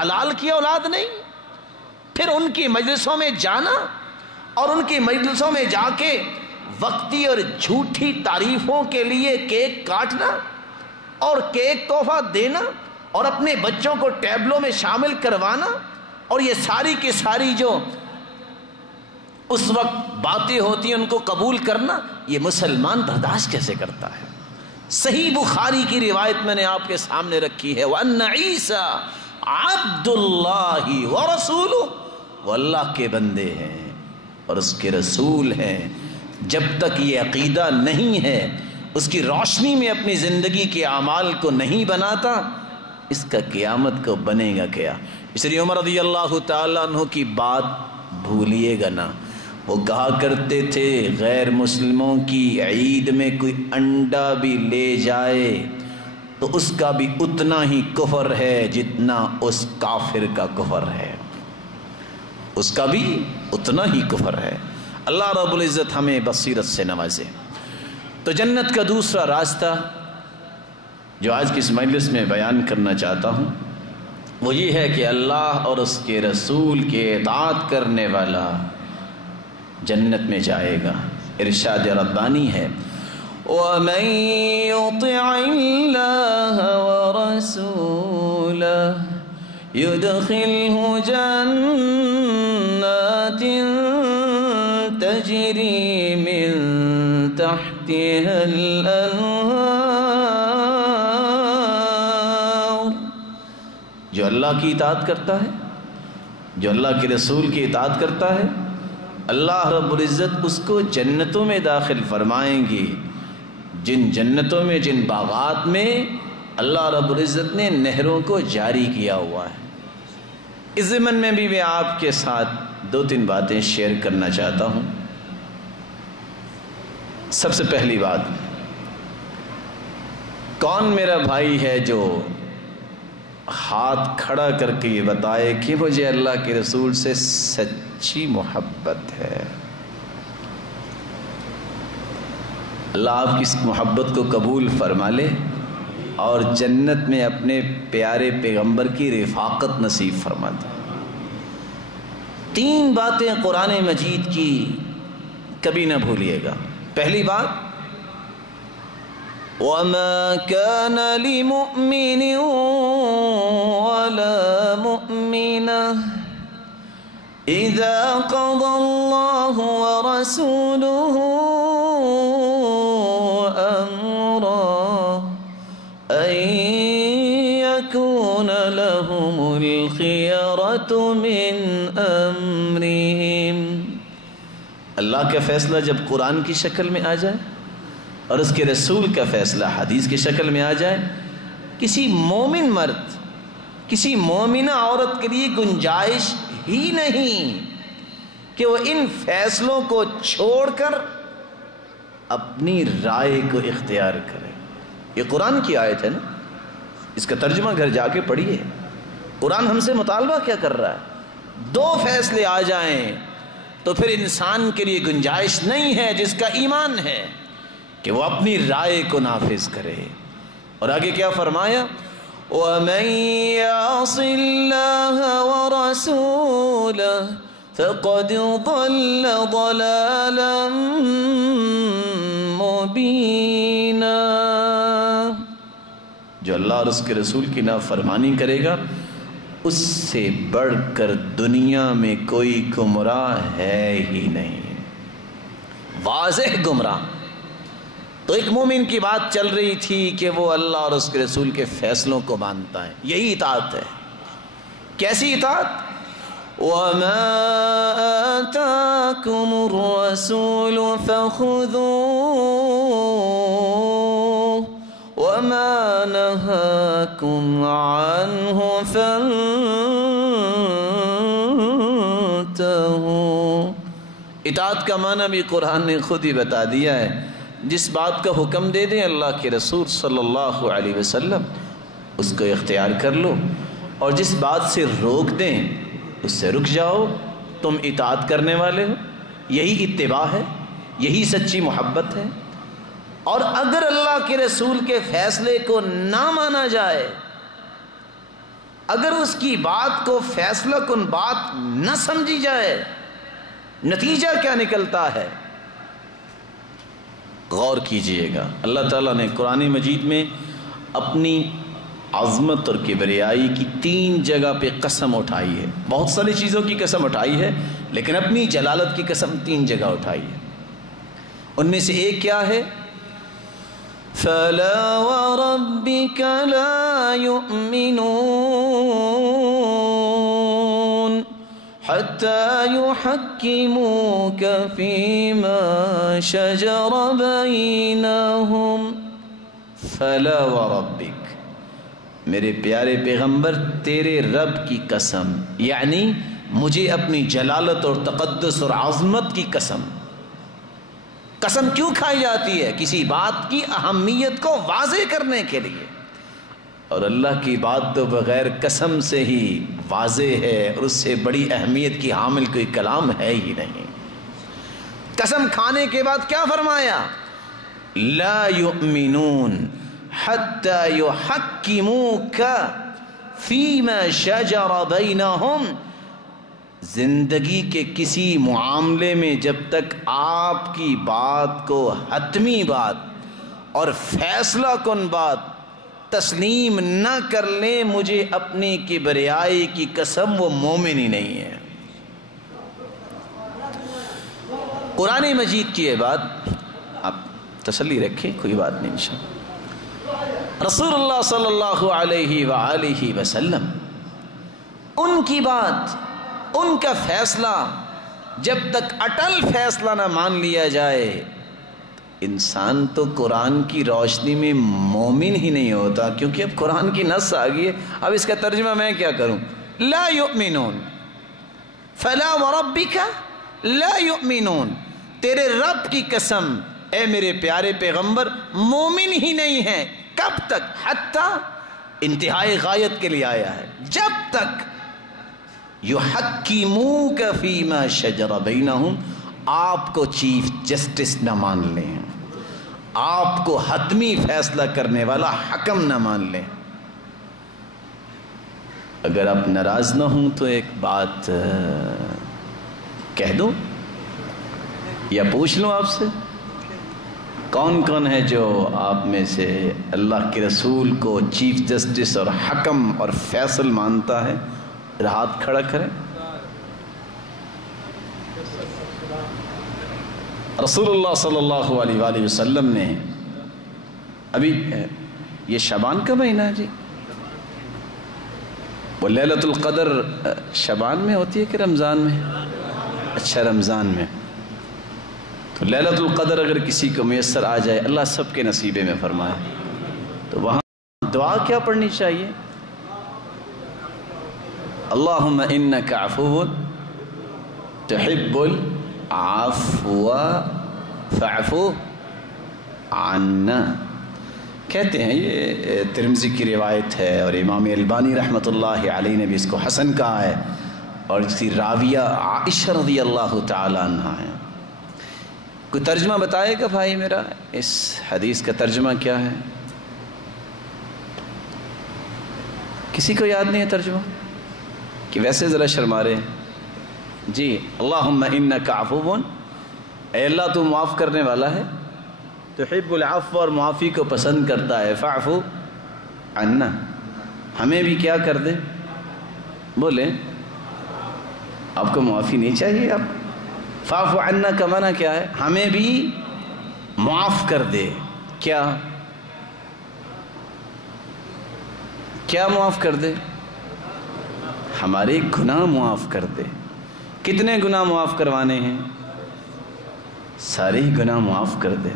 حلال کی اولاد نہیں؟ پھر ان کی مجلسوں میں جانا اور ان کی مجلسوں میں جا کے وقتی اور جھوٹی تعریفوں کے لیے کیک کاٹنا اور کیک تحفہ دینا اور اپنے بچوں کو ٹیبلوں میں شامل کروانا اور یہ ساری کی ساری جو اس وقت باتیں ہوتی ہیں ان کو قبول کرنا، یہ مسلمان برداشت کیسے کرتا ہے؟ صحیح بخاری کی روایت میں نے آپ کے سامنے رکھی ہے، وَأَنَّ عِيسَىٰ عَبْدُ اللَّهِ وَرَسُولُهُ، وہ اللہ کے بندے ہیں اور اس کے رسول ہیں۔ جب تک یہ عقیدہ نہیں ہے، اس کی روشنی میں اپنی زندگی کے اعمال کو نہیں بناتا، اس کا قیامت کو بنے گا کیا؟ اس لیے عمر رضی اللہ تعالیٰ عنہ کی بات بھولیے گا نا، وہ کہا کرتے تھے غیر مسلموں کی عید میں کوئی انڈا بھی لے جائے تو اس کا بھی اتنا ہی کفر ہے جتنا اس کافر کا کفر ہے، اس کا بھی اتنا ہی کفر ہے۔ اللہ رب العزت ہمیں بصیرت سے نوازے۔ تو جنت کا دوسرا راستہ جو آج کی اس مجلس میں بیان کرنا چاہتا ہوں وہ یہ ہے کہ اللہ اور اس کے رسول کے اطاعت کرنے والا جنت میں جائے گا۔ ارشاد ربانی ہے، وَمَن يُطِعِ اللَّهَ وَرَسُولَهُ يُدْخِلْهُ جَنَّاتٍ تَجْرِي مِن تَحْتِهَا الْأَنْهَارُ، جو اللہ کی اطاعت کرتا ہے، جو اللہ کے رسول کی اطاعت کرتا ہے، اللہ رب العزت اس کو جنتوں میں داخل فرمائیں گے۔ جن جنتوں میں، جن باغات میں اللہ رب العزت نے نہروں کو جاری کیا ہوا ہے۔ اس ضمن میں بھی میں آپ کے ساتھ دو تین باتیں شیئر کرنا چاہتا ہوں۔ سب سے پہلی بات، کون میرا بھائی ہے جو ہاتھ کھڑا کر کے یہ بتائے کہ مجھے اللہ کے رسول سے سچی محبت ہے؟ اللہ آپ کی اس محبت کو قبول فرما لے اور جنت میں اپنے پیارے پیغمبر کی رفاقت نصیب فرما دے۔ تین باتیں قرآن مجید کی کبھی نہ بھولیے گا۔ پہلی بات، وَمَا كَانَ لِمُؤْمِنٍ وَلَا مُؤْمِنَةٍ إِذَا قَضَى اللَّهُ وَرَسُولُهُ أَمْرًا أَن يَكُونَ لَهُمُ الْخِيَرَةُ مِنْ أَمْرِهِمْ۔ اللہ کا فیصلہ جب قرآن کی شکل میں آ جائے اور اس کے رسول کا فیصلہ حدیث کی شکل میں آ جائے، کسی مومن مرد، کسی مومنہ عورت کے لیے گنجائش ہی نہیں کہ وہ ان فیصلوں کو چھوڑ کر اپنی رائے کو اختیار کرے۔ یہ قرآن کی آیت ہے نا، اس کا ترجمہ گھر جا کے پڑھیے۔ قرآن ہم سے مطالبہ کیا کر رہا ہے؟ دو فیصلے آ جائیں تو پھر انسان کے لیے گنجائش نہیں ہے جس کا ایمان ہے کہ وہ اپنی رائے کو نافذ کرے۔ اور آگے کیا فرمایا؟ وَمَن يَعْصِ اللَّهَ وَرَسُولَهُ فَقَدْ ضَلَّ ضَلَالًا مُبِينًا، جو اللہ اور اس کے رسول کی نافرمانی کرے گا اس سے بڑھ کر دنیا میں کوئی گمراہ ہے ہی نہیں، واضح گمراہ۔ تو ایک مومن کی بات چل رہی تھی کہ وہ اللہ اور اس کے رسول کے فیصلوں کو مانتا ہے، یہی اطاعت ہے۔ کیسی اطاعت؟ وَمَا آتَاكُمُ الرَّسُولُ فَخُذُوهُ وَمَا نَهَاكُمْ عَنْهُ فَانْتَهُوا۔ اطاعت کا معنی بھی قرآن نے خود ہی بتا دیا ہے۔ جس بات کا حکم دے دیں اللہ کے رسول صلی اللہ علیہ وسلم، اس کو اختیار کر لو، اور جس بات سے روک دیں اس سے رک جاؤ، تم اطاعت کرنے والے ہو۔ یہی اتباع ہے، یہی سچی محبت ہے۔ اور اگر اللہ کے رسول کے فیصلے کو نہ مانا جائے اگر اس کی بات کو فیصلہ کن بات نہ سمجھی جائے نتیجہ کیا نکلتا ہے؟ غور کیجئے گا۔ اللہ تعالیٰ نے قرآن مجید میں اپنی عظمت اور کبریائی کی 3 جگہ پہ قسم اٹھائی ہے۔ بہت ساری چیزوں کی قسم اٹھائی ہے لیکن اپنی جلالت کی قسم 3 جگہ اٹھائی ہے۔ ان میں سے ایک کیا ہے؟ فَلَا وَرَبِّكَ لَا يُؤْمِنُونَ حَتَّى يُحَكِّمُوكَ فِي مَا شَجَرَ بَيْنَهُمْ فَلَا وَرَبِّكَ، میرے پیارے پیغمبر تیرے رب کی قسم، یعنی مجھے اپنی جلالت اور تقدس اور عظمت کی قسم۔ قسم کیوں کھائی جاتی ہے؟ کسی بات کی اہمیت کو واضح کرنے کے لیے، اور اللہ کی بات تو بغیر قسم سے ہی واضح ہے، اور اس سے بڑی اہمیت کی حامل کوئی کلام ہے ہی نہیں۔ قسم کھانے کے بعد کیا فرمایا؟ لا یؤمنون حتی یحکموک فیما شجر بینہم، زندگی کے کسی معاملے میں جب تک آپ کی بات کو حتمی بات اور فیصلہ کن بات تسلیم نہ کر لیں، مجھے اپنی کبریائی کی قسم وہ مومن ہی نہیں ہے۔ قرآن مجید کی یہ بات آپ تسلی رکھیں، کوئی بات نہیں انشاءاللہ۔ رسول اللہ صلی اللہ علیہ وآلہ وسلم، ان کی بات، ان کا فیصلہ جب تک اٹل فیصلہ نہ مان لیا جائے، انسان تو قرآن کی روشنی میں مومن ہی نہیں ہوتا، کیونکہ اب قرآن کی نص آ گئی ہے۔ اب اس کا ترجمہ میں کیا کروں؟ لا یؤمنون، فلا وربک لا یؤمنون، تیرے رب کی قسم اے میرے پیارے پیغمبر مومن ہی نہیں ہے۔ کب تک؟ حتی انتہائی غایت کے لیے آیا ہے، جب تک یحکموک فیما شجر بینہم، آپ کو چیف جسٹس نہ مان لیں، آپ کو حتمی فیصلہ کرنے والا حکم نہ مان لیں۔ اگر آپ ناراض نہ ہوں تو ایک بات کہہ دوں یا پوچھ لوں آپ سے، کون کون ہے جو آپ میں سے اللہ کے رسول کو چیف جسٹس اور حکم اور فیصل مانتا ہے؟ ہاتھ کھڑا کریں۔ رسول اللہ صلی اللہ علیہ وآلہ وسلم نے، ابھی یہ شعبان کا مہینہ ہے جی، وہ لیلۃ القدر شعبان میں ہوتی ہے کہ رمضان میں؟ اچھا رمضان میں۔ تو لیلۃ القدر اگر کسی کو میسر آ جائے، اللہ سب کے نصیبے میں فرمائے، تو وہاں دعا کیا پڑھنی چاہیے؟ اللہم انک عفو تحب العفو فاعف عنا۔ کہتے ہیں یہ ترمذی کی روایت ہے، اور امام البانی رحمۃ اللہ علیہ نے بھی اس کو حسن کہا ہے، اور اس کی راویہ عائشہ رضی اللہ تعالی عنہا ہے۔ کوئی ترجمہ بتائے گا بھائی میرا، اس حدیث کا ترجمہ کیا ہے؟ کسی کو یاد نہیں ہے ترجمہ؟ کہ ویسے ذرا شرما رہے ہیں جی؟ اللہم انک عفو، اے اللہ تو معاف کرنے والا ہے، تحب العفو، اور معافی کو پسند کرتا ہے، فاعف عنا، ہمیں بھی کیا کر دے؟ بولیں، آپ کو معافی نہیں چاہیے؟ آپ فاعف عنا کا معنی کیا ہے؟ ہمیں بھی معاف کر دے۔ کیا معاف کر دے؟ ہمارے گناہ معاف کر دے۔ کتنے گناہ معاف کروانے ہیں؟ سارے ہی گناہ معاف کر دے۔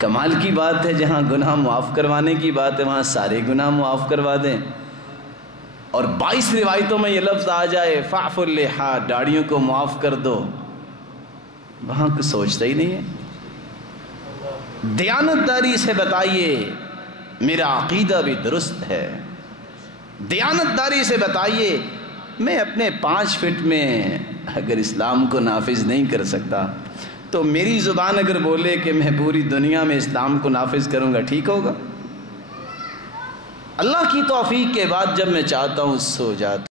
کمال کی بات ہے، جہاں گناہ معاف کروانے کی بات ہے وہاں سارے گناہ معاف کروا دیں۔ اور 22 روایتوں میں یہ لفظ آ جائے، فاعف اللحا، داڑھیوں کو معاف کر دو، وہاں کچھ سوچتا ہی نہیں ہے۔ دیانتداری سے بتائیے میرا عقیدہ بھی درست ہے، دیانتداری سے بتائیے میں اپنے 5 فٹ میں اگر اسلام کو نافذ نہیں کر سکتا تو میری زبان اگر بولے کہ میں پوری دنیا میں اسلام کو نافذ کروں گا، ٹھیک ہوگا؟ اللہ کی توفیق کے بعد جب میں چاہتا ہوں سو جاتا ہوں۔